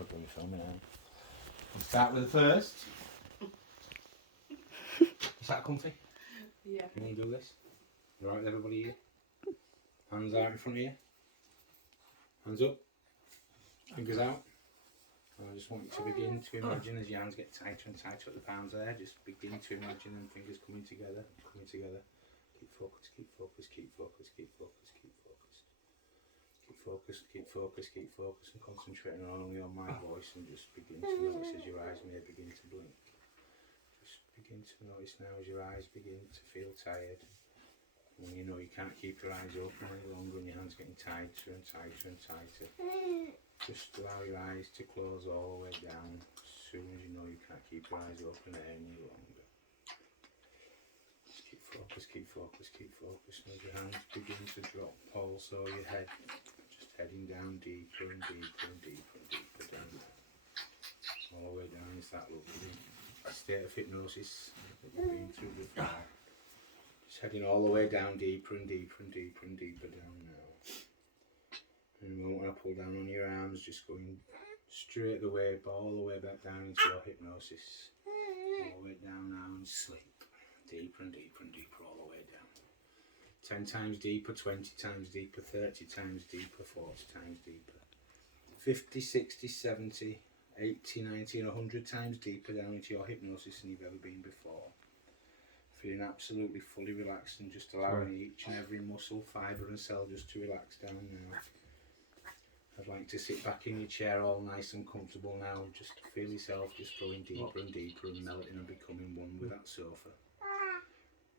I'll do my filming now. We'll start with the first. Is that comfy? Yeah. Can you do this? You alright with everybody here? Hands out in front of you. Hands up. Fingers out. And I just want you to begin to imagine as your hands get tighter and tighter at the palms there, just begin to imagine them fingers coming together, Keep focused, keep focused, keep focused, keep focused, keep focused. Keep focused, keep focused, keep focused, and concentrating only on my voice, and just begin to notice as your eyes may begin to blink. Just begin to notice now as your eyes begin to feel tired. When you know you can't keep your eyes open any longer and your hands getting tighter and tighter and tighter. Just allow your eyes to close all the way down as soon as you know you can't keep your eyes open any longer. Just keep focused, keep focused, keep focused. And as your hands begin to drop, also your head just heading down deeper and deeper and deeper and deeper down there. All the way down is that lovely state of hypnosis that you've been through before. Just heading all the way down deeper and deeper and deeper and deeper down now. In a moment when I pull down on your arms, just going straight away, all the way back down into your hypnosis. All the way down now and sleep. Deeper and deeper and deeper all the way down. 10 times deeper, 20 times deeper, 30 times deeper, 40 times deeper. 50, 60, 70, 80, 90 and 100 times deeper down into your hypnosis than you've ever been before. Feeling absolutely fully relaxed and just allowing each and every muscle, fibre and cell just to relax down now. I'd like to sit back in your chair all nice and comfortable now, just to feel yourself just going deeper and deeper and melting and becoming one with that sofa.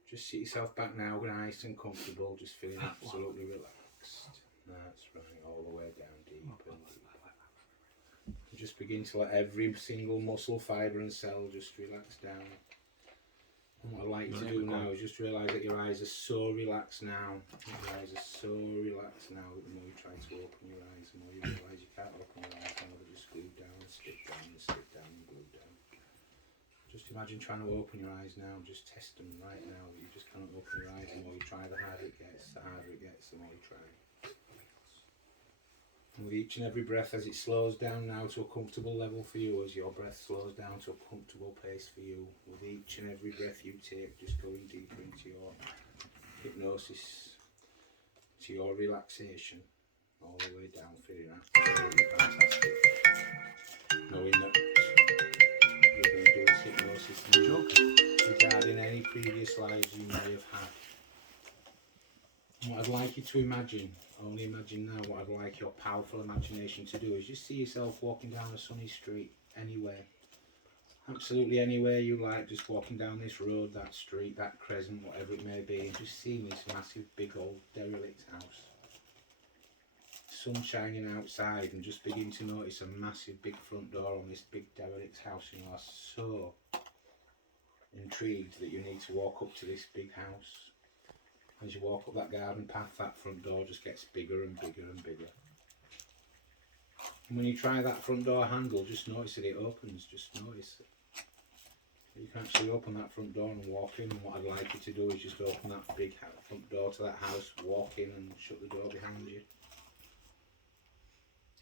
Just sit yourself back now, nice and comfortable, just feeling absolutely relaxed. That's right, all the way down deeper and deeper. And just begin to let every single muscle, fibre and cell just relax down. And what I'd like you to do now is just realise that your eyes are so relaxed now. Your eyes are so relaxed now that the more you try to open your eyes, the more you realise you can't open your eyes now. They're just glued down and stick down and stick down and glued down. Just imagine trying to open your eyes now, just test them right now. You just cannot open your eyes. The more you try, the harder it gets, the harder it gets, the more you try. And with each and every breath as it slows down now to a comfortable level for you, as your breath slows down to a comfortable pace for you, with each and every breath you take, just going deeper into your hypnosis, to your relaxation, all the way down, feeling absolutely fantastic. Knowing that you're going to do this hypnosis now, regarding any previous lives you may have had. And what I'd like you to imagine, only imagine now, what I'd like your powerful imagination to do is just see yourself walking down a sunny street, anywhere, absolutely anywhere you like, just walking down this road, that street, that crescent, whatever it may be, and just seeing this massive big old derelict house. Sun shining outside, and just begin to notice a massive big front door on this big derelict house, and you are so intrigued that you need to walk up to this big house. As you walk up that garden path, that front door just gets bigger and bigger and bigger. And when you try that front door handle, just notice that it opens, just notice it. You can actually open that front door and walk in, and what I'd like you to do is just open that big front door to that house, walk in and shut the door behind you.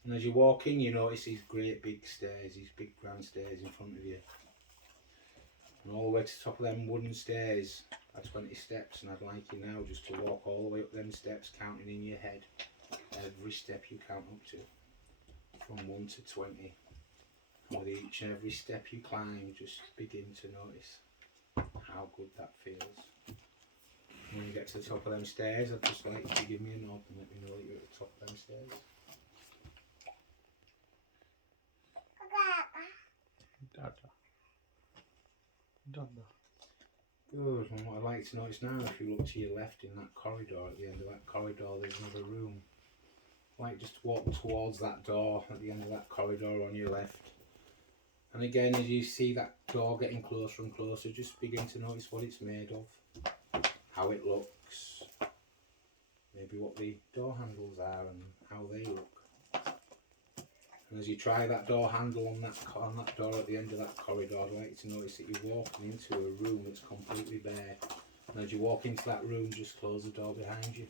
And as you walk in, you notice these great big stairs, these big grand stairs in front of you. And all the way to the top of them wooden stairs are 20 steps, and I'd like you now just to walk all the way up them steps, counting in your head every step you count up to, from 1 to 20. And with each and every step you climb, just begin to notice how good that feels. And when you get to the top of them stairs, I'd just like you to give me a nod and let me know that you're at the top of them stairs. Good, and what I'd like to notice now, if you look to your left in that corridor, at the end of that corridor there's another room. Like just walk towards that door at the end of that corridor on your left. And again, as you see that door getting closer and closer, just begin to notice what it's made of, how it looks, maybe what the door handles are and how they look. And as you try that door handle on that door at the end of that corridor, I'd like you to notice that you're walking into a room that's completely bare. And as you walk into that room, just close the door behind you.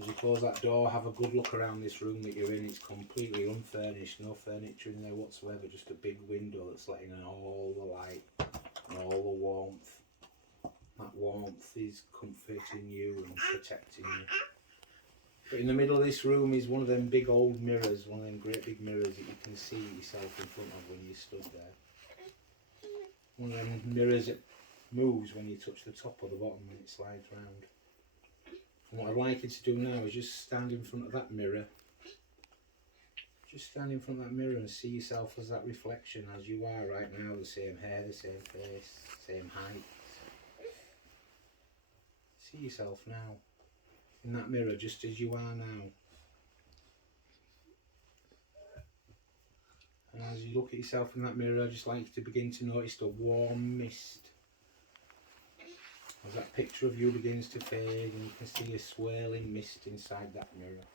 As you close that door, have a good look around this room that you're in. It's completely unfurnished, no furniture in there whatsoever, just a big window that's letting in all the light and all the warmth. That warmth is comforting you and protecting you. But in the middle of this room is one of them big old mirrors, one of them great big mirrors that you can see yourself in front of when you stood there. One of them mirrors that moves when you touch the top or the bottom when it slides round. And what I'd like you to do now is just stand in front of that mirror. Just stand in front of that mirror and see yourself as that reflection as you are right now. The same hair, the same face, same height. See yourself now in that mirror just as you are now. And as you look at yourself in that mirror, I'd just like you to begin to notice the warm mist. As that picture of you begins to fade and you can see a swirling mist inside that mirror.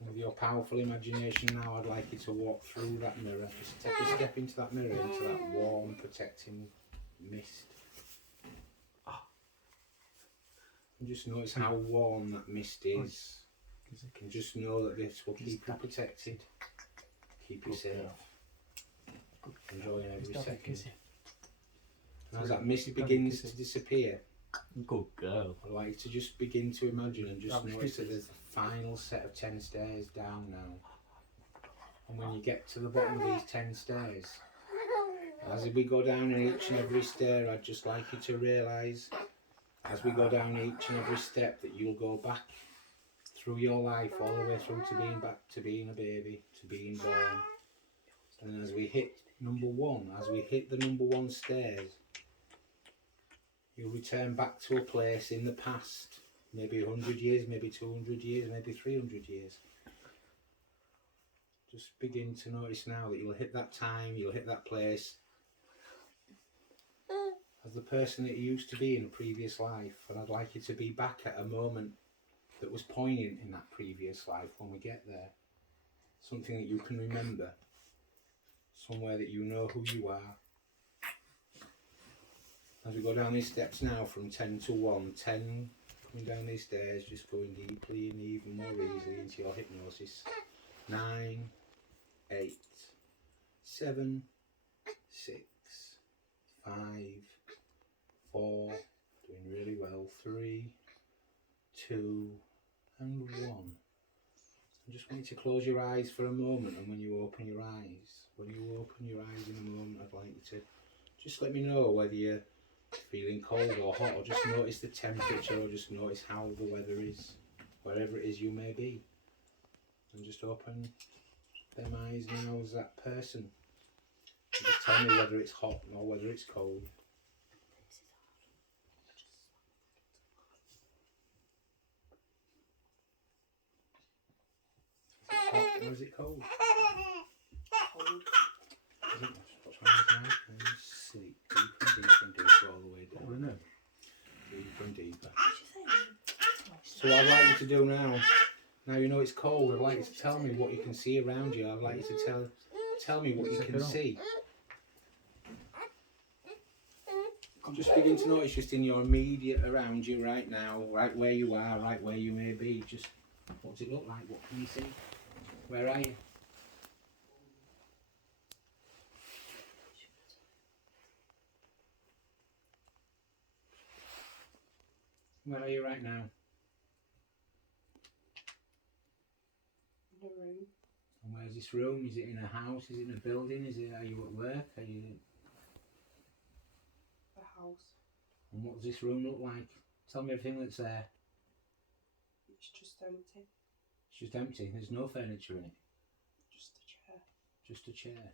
And with your powerful imagination now, I'd like you to walk through that mirror. Just take a step into that mirror, into that warm, protecting mist. And just notice how warm that mist is. And just know that this will keep you protected, keep you safe, enjoying every second. And as that mist begins to disappear, good girl, I'd like you to just begin to imagine and just notice that there's the final set of 10 stairs down now. And when you get to the bottom of these 10 stairs, as we go down each and every stair, I'd just like you to realise, as we go down each and every step, that you'll go back through your life, all the way through to being back to being a baby, to being born. And as we hit number 1, as we hit the number 1 stairs, you'll return back to a place in the past, maybe 100 years, maybe 200 years, maybe 300 years. Just begin to notice now that you'll hit that time, you'll hit that place as the person that you used to be in a previous life. And I'd like you to be back at a moment that was poignant in that previous life when we get there. Something that you can remember. Somewhere that you know who you are. As we go down these steps now from 10 to 1, 10 coming down these stairs, just going deeply and even more easily into your hypnosis. 9, 8, 7, 6, 5, 4, doing really well, 3, 2, and 1. I just want you to close your eyes for a moment, and when you open your eyes in a moment, I'd like you to just let me know whether you're feeling cold or hot, or just notice the temperature, or just notice how the weather is, wherever it is you may be. And just open them eyes now as that person. And just tell me whether it's hot or whether it's cold. Hot or is it cold? Cold. Is it? Watch my eyes now and sleep deeper and deeper and deeper all the way down. Deeper and deeper. So what I'd like you to do now you know it's cold, I'd like you to tell me what you can see around you. I'd like you to tell me what you can see. Just begin to notice just in your immediate around you right now, right where you are, right where you may be. Just what does it look like? What can you see? Where are you? Where are you right now? In a room. And where's this room? Is it in a house? Is it in a building? Are you at work? Are you A house. And what does this room look like? Tell me everything that's there. It's just empty. It's just empty. There's no furniture in it. Just a chair. Just a chair.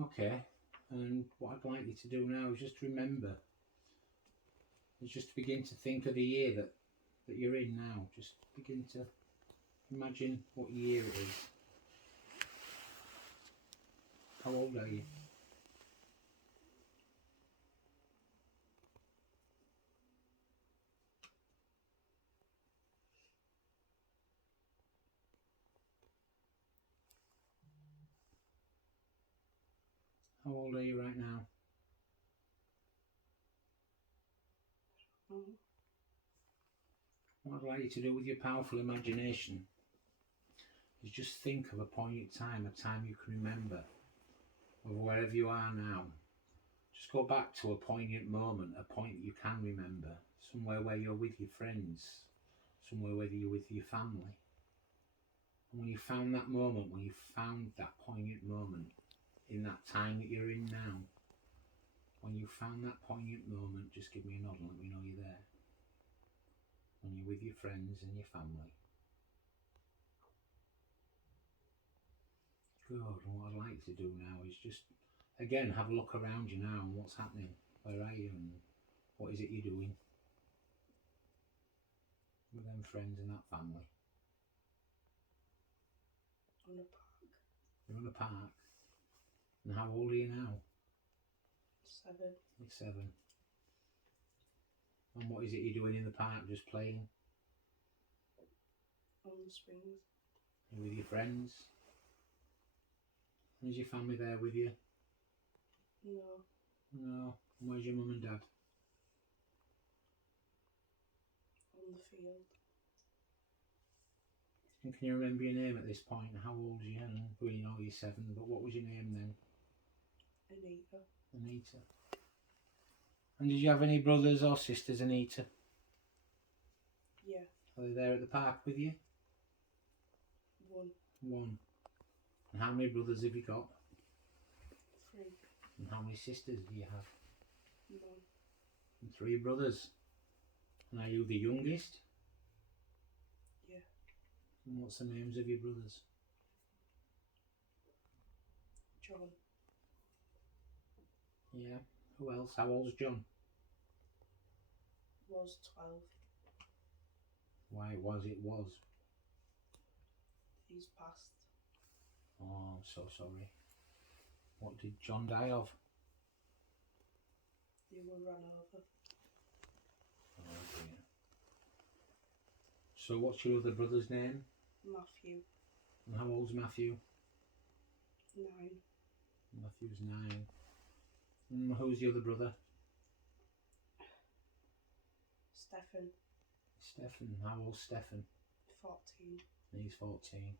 Okay. And what I'd like you to do now is just remember. Is just to begin to think of the year that you're in now. Just begin to imagine what year it is. How old are you? How old are you right now? Mm. What I'd like you to do with your powerful imagination is just think of a poignant time, a time you can remember, of wherever you are now. Just go back to a poignant moment, a point that you can remember, somewhere where you're with your friends, somewhere where you're with your family. And when you found that moment, when you found that poignant moment in that time that you're in now, when you found that poignant moment, just give me a nod and let me know you're there. When you're with your friends and your family. Good. And what I'd like to do now is just, again, have a look around you now and what's happening. Where are you and what is it you're doing with them friends and that family? On a park. You're in a park. And how old are you now? 7. You're 7. And what is it you're doing in the park? Just playing? On the swings. You're with your friends? And is your family there with you? No. No. And where's your mum and dad? On the field. And can you remember your name at this point? How old are you? And we know you're 7, but what was your name then? Anita. Anita. And did you have any brothers or sisters, Anita? Yeah. Are they there at the park with you? 1. 1. And how many brothers have you got? 3. And how many sisters do you have? 1. And 3 brothers. And are you the youngest? Yeah. And what's the names of your brothers? John. Yeah. Who else? How old's John? Was 12. Why was it was? He's passed. Oh, I'm so sorry. What did John die of? They were run over. Oh dear. So what's your other brother's name? Matthew. And how old's Matthew? 9. Matthew's 9. And who's the other brother? Stephen. Stephen. How old's Stephen? 14. And he's 14.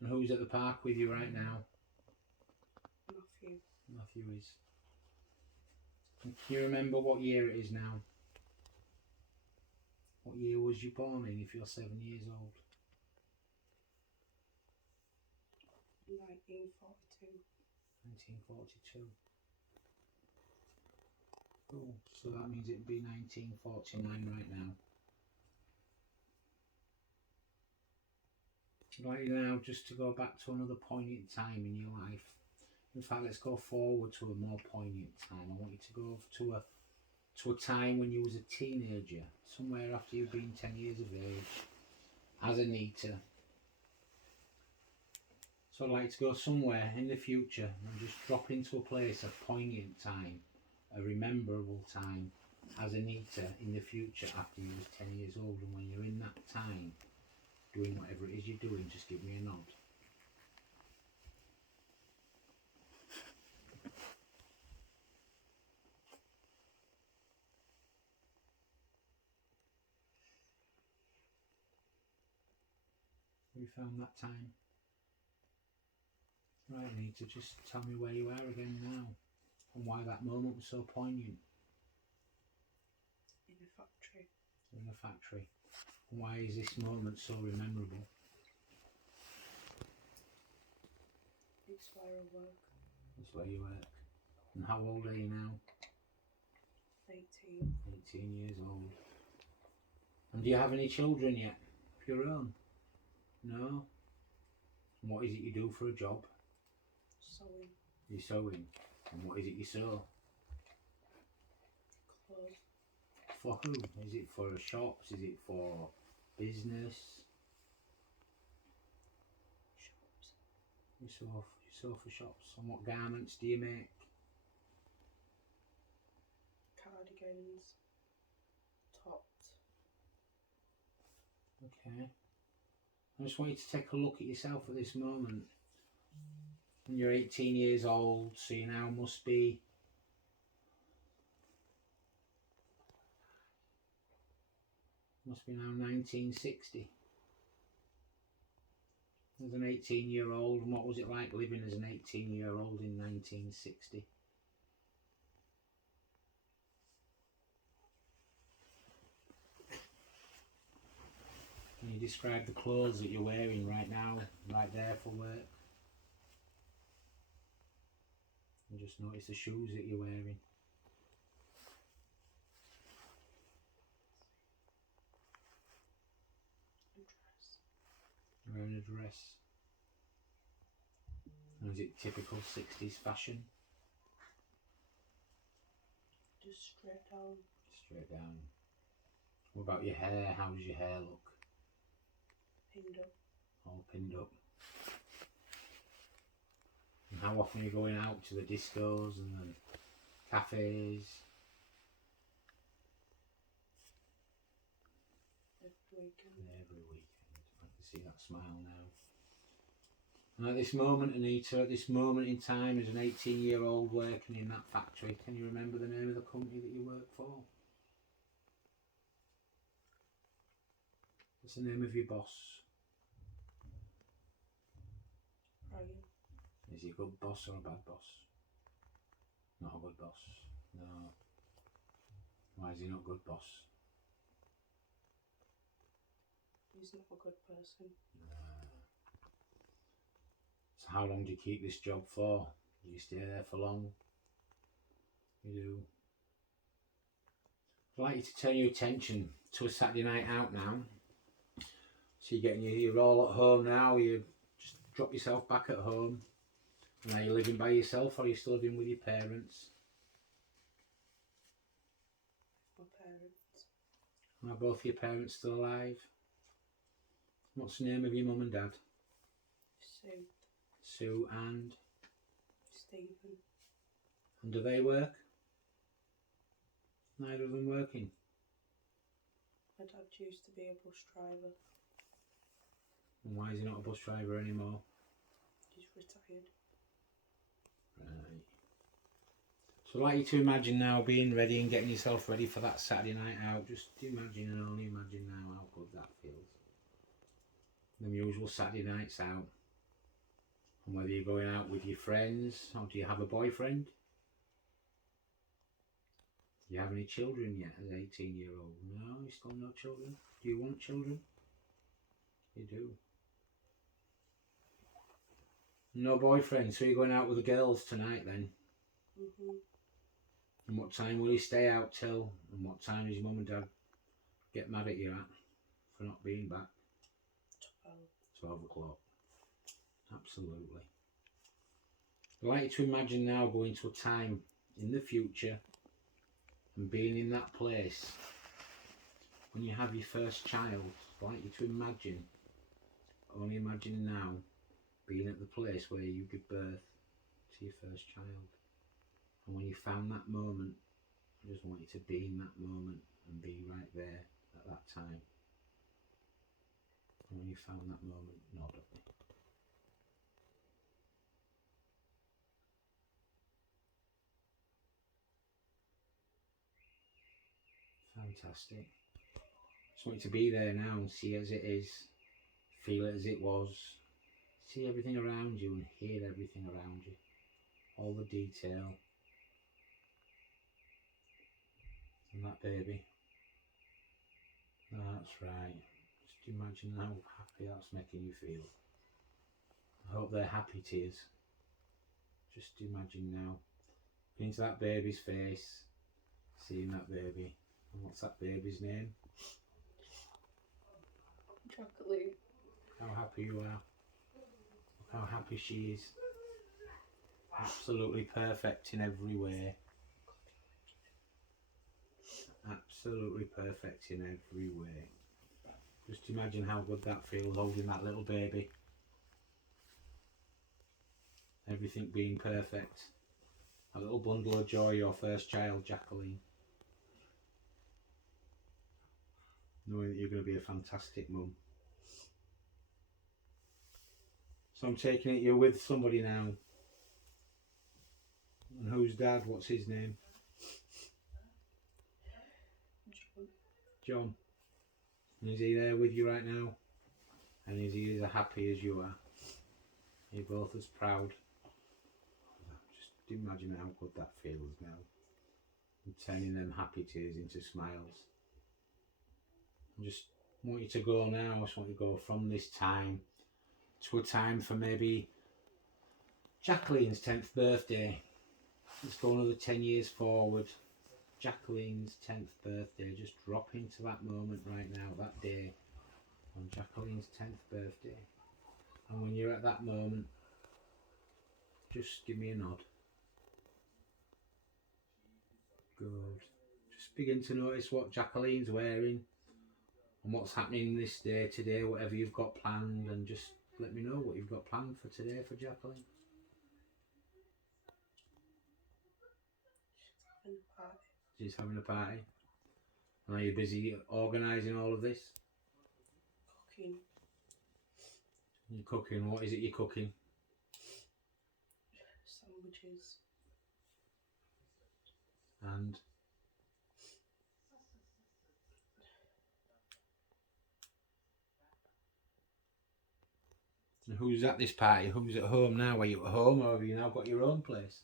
And who's at the park with you right now? Matthew. Matthew is. And can you remember what year it is now? What year was you born in if you're 7 years old? 1942. 1942. Cool. So that means it'd be 1949 right now. Right now, just to go back to another poignant time in your life. In fact, let's go forward to a more poignant time. I want you to go to a time when you was a teenager, somewhere after you've been 10 years of age, as Anita. So I'd like to go somewhere in the future and just drop into a place, a poignant time, a rememberable time, as Anita in the future after you was 10 years old. And when you're in that time, doing whatever it is you're doing, just give me a nod. Have you found that time? Right, Anita, just tell me where you are again now and why that moment was so poignant. In a factory. In a factory. And why is this moment so memorable? It's where I work. That's where you work. And how old are you now? 18. 18 years old. And do you have any children yet? Of your own? No? And what is it you do for a job? Sewing. You're sewing. And what is it you sew? Clothes. For who? Is it for shops? Is it for business? Shops. You sew for shops. And what garments do you make? Cardigans. Tops. Okay. I just want you to take a look at yourself at this moment. And you're 18 years old, so you now must be Must be now 1960. As an 18-year-old, and what was it like living as an 18-year-old in 1960? Can you describe the clothes that you're wearing right now, right there for work? And just notice the shoes that you're wearing. A dress. Wearing a dress. And is it typical 60s fashion? Just straight down. Straight down. What about your hair? How does your hair look? Pinned up. All pinned up. And how often are you going out to the discos and the cafes? Every weekend. Every weekend. I can see that smile now. And at this moment, Anita, at this moment in time, as an 18-year-old working in that factory, can you remember the name of the company that you work for? What's the name of your boss? Ryan. Is he a good boss or a bad boss? Not a good boss. No. Why is he not a good boss? He's not a good person. No. So how long do you keep this job for? Do you stay there for long? You do. I'd like you to turn your attention to a Saturday night out now. So you're all at home now, you just drop yourself back at home. And are you living by yourself or are you still living with your parents? My parents. Are both your parents still alive? What's the name of your mum and dad? Sue. Sue and? Stephen. And do they work? Neither of them working? My dad used to be a bus driver. And why is he not a bus driver anymore? He's retired. Right. So I'd like you to imagine now being ready and getting yourself ready for that Saturday night out. Just imagine and only imagine now how good that feels. Them usual Saturday nights out. And whether you're going out with your friends or do you have a boyfriend? Do you have any children yet as 18-year-old? No, you still no children? Do you want children? You do. No boyfriend, so you're going out with the girls tonight then? Mhm. And what time will you stay out till? And what time does your mum and dad get mad at you at for not being back? 12 o'clock. Absolutely. I'd like you to imagine now going to a time in the future and being in that place when you have your first child. I'd like you to imagine, only imagine now, being at the place where you give birth to your first child. And when you found that moment, I just want you to be in that moment and be right there at that time. And when you found that moment, nod at me. Fantastic. Just want you to be there now and see as it is, feel it as it was, see everything around you and hear everything around you, all the detail. And that baby. That's right. Just imagine how happy that's making you feel. I hope they're happy tears. Just imagine now. Into that baby's face, seeing that baby. And what's that baby's name? Chocolate. How happy you are. Look how happy she is. Absolutely perfect in every way. Absolutely perfect in every way. Just imagine how good that feels holding that little baby. Everything being perfect. A little bundle of joy, your first child, Jacqueline. Knowing that you're going to be a fantastic mum. So I'm taking it you're with somebody now. And who's dad? What's his name? John. John. And is he there with you right now? And is he as happy as you are? You're both as proud. Just imagine how good that feels now. And turning them happy tears into smiles. I just want you to go now. I just want you to go from this time to a time for maybe Jacqueline's 10th birthday. Let's go another 10 years forward. Jacqueline's 10th birthday. Just drop into that moment right now, that day, on Jacqueline's 10th birthday. And when you're at that moment, just give me a nod. Good. Just begin to notice what Jacqueline's wearing and what's happening this day, today, whatever you've got planned, and just let me know what you've got planned for today for Jacqueline. She's having a party. And are you busy organising all of this? Cooking. You're cooking. What is it you're cooking? Sandwiches. And who's at this party? Who's at home now? Are you at home, or have you now got your own place?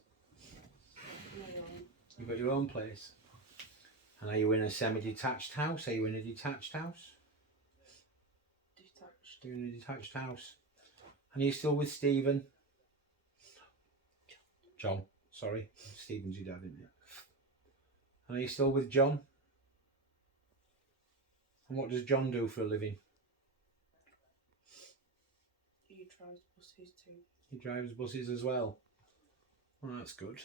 My own. You've got your own place. And are you in a semi-detached house? Are you in a detached house? Detached. You're in a detached house. And are you still with Stephen? John. Sorry. Stephen's your dad, isn't it? And are you still with John? And what does John do for a living? He drives buses too. He drives buses as well. Well, that's good.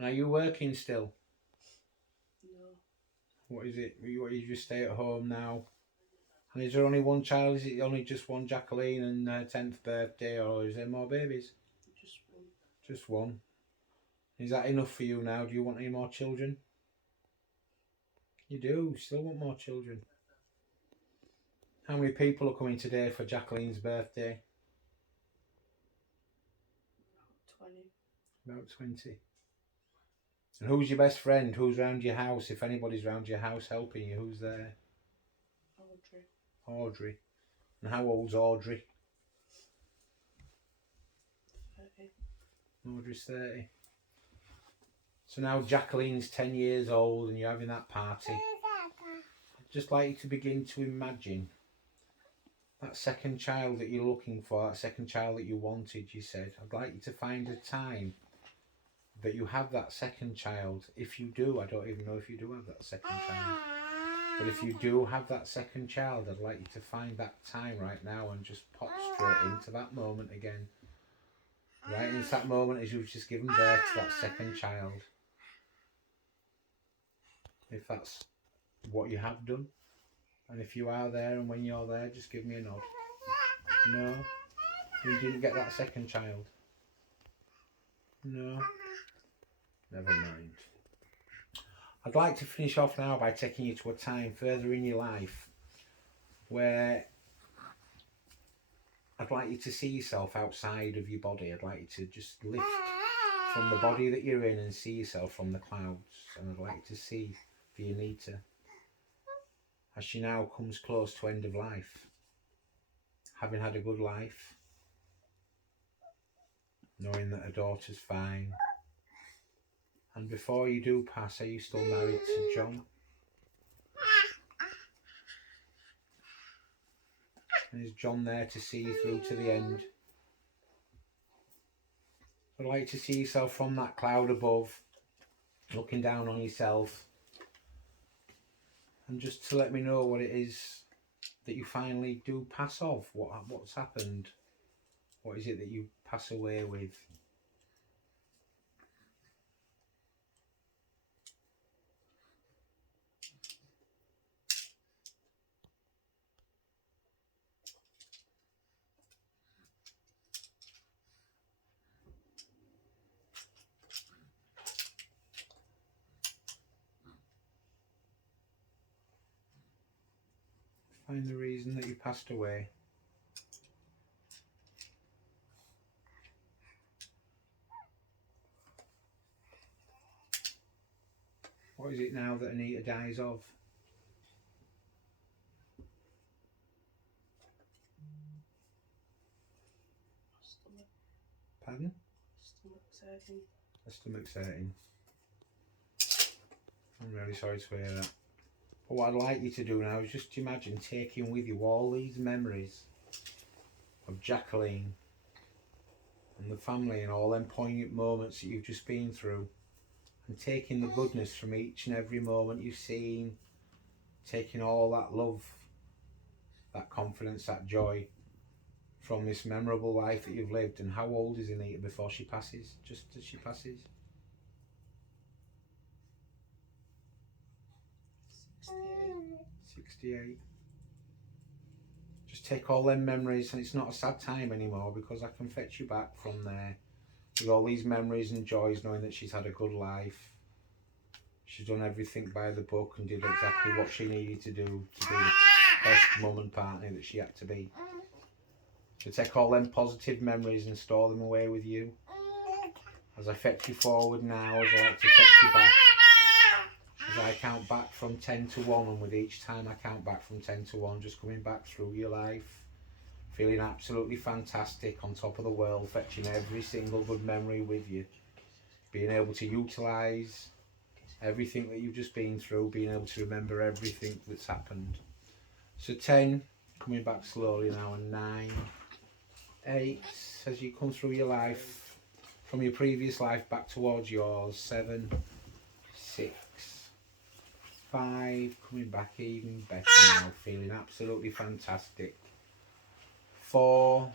And are you working still? No. What is it? You just stay at home now? And is there only one child? Is it only just one Jacqueline and her 10th birthday, or is there more babies? Just one. Just one. Is that enough for you now? Do you want any more children? You do, still want more children. How many people are coming today for Jacqueline's birthday? 20. About 20. And who's your best friend? Who's round your house? If anybody's round your house helping you, who's there? Audrey. Audrey. And how old's Audrey? 30. Audrey's 30. So now Jacqueline's 10 years old and you're having that party. I'd just like you to begin to imagine that second child that you're looking for, that second child that you wanted, you said. I'd like you to find a time that you have that second child. If you do, I don't even know if you do have that second child. But if you do have that second child, I'd like you to find that time right now and just pop straight into that moment again. Right into that moment as you've just given birth to that second child. If that's what you have done. And if you are there, and when you're there, just give me a nod. No, you didn't get that second child. No, never mind. I'd like to finish off now by taking you to a time further in your life where I'd like you to see yourself outside of your body. I'd like you to just lift from the body that you're in and see yourself from the clouds. And I'd like to see Vianita as she now comes close to end of life, having had a good life, knowing that her daughter's fine. And before you do pass, are you still married to John? And is John there to see you through to the end? I'd like to see yourself from that cloud above, looking down on yourself, and just to let me know what it is that you finally do pass off. What's happened? What is it that you pass away with? Find the reason that you passed away. What is it now that Anita dies of? Pardon? Stomach's hurting. The stomach's hurting. I'm really sorry to hear that. But what I'd like you to do now is just imagine taking with you all these memories of Jacqueline and the family and all them poignant moments that you've just been through, and taking the goodness from each and every moment you've seen, taking all that love, that confidence, that joy from this memorable life that you've lived. And how old is Anita before she passes? Just as she passes? 68. Just take all them memories, and it's not a sad time anymore because I can fetch you back from there with all these memories and joys, knowing that she's had a good life. She's done everything by the book and did exactly what she needed to do to be the best mum and partner that she had to be. So take all them positive memories and store them away with you. As I fetch you forward now, as I like to fetch you back, as I count back from 10 to 1, and with each time I count back from 10 to 1, just coming back through your life, feeling absolutely fantastic, on top of the world, fetching every single good memory with you, being able to utilise everything that you've just been through, being able to remember everything that's happened. So 10, coming back slowly now, and 9, 8, as you come through your life, from your previous life back towards yours, 7, 6, 5, coming back even better now, feeling absolutely fantastic. 4,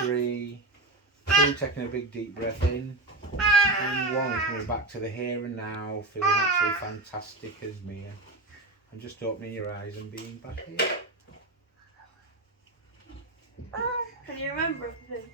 3, 2, taking a big deep breath in, and 1, coming back to the here and now, feeling absolutely fantastic as Mia. And just opening your eyes and being back here. Can you remember everything?